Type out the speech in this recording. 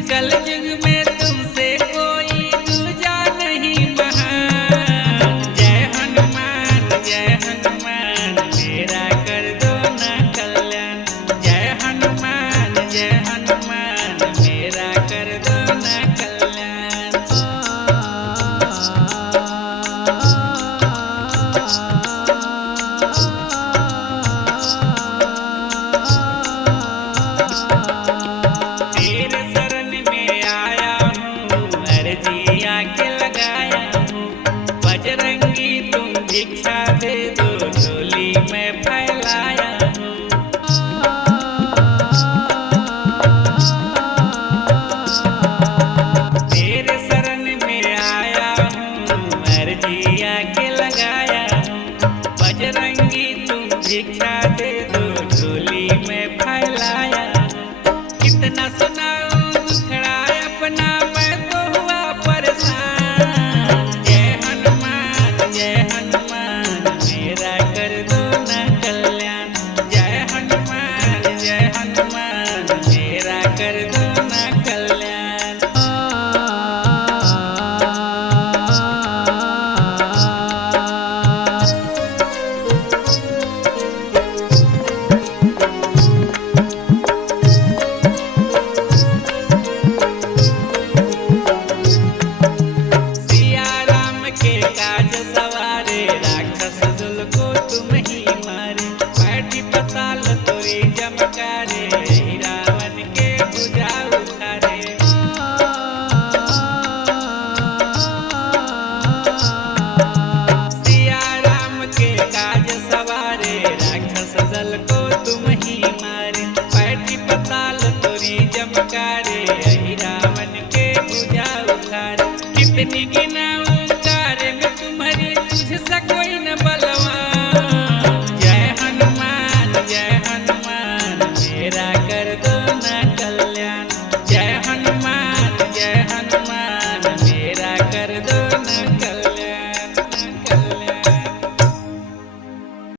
कलयुग में तुमसे कोई दूजा नहीं महान। जय हनुमान मेरा कर दो ना कल्याण। जय हनुमान मेरा कर दो ना कल्याण। तेरे शरण में आया हूँ, अर्जी आके लगाया हूँ। बजरंगी तुम भिक्षा दे दो, झोली में फैलाया हूँ। तेरे शरण में आया हूँ, अर्जी आके लगाया हूँ। बजरंगी तुम भिक्षा दे दो, झोली में फैलाया हूँ। कितना सुनाऊं दुखड़ा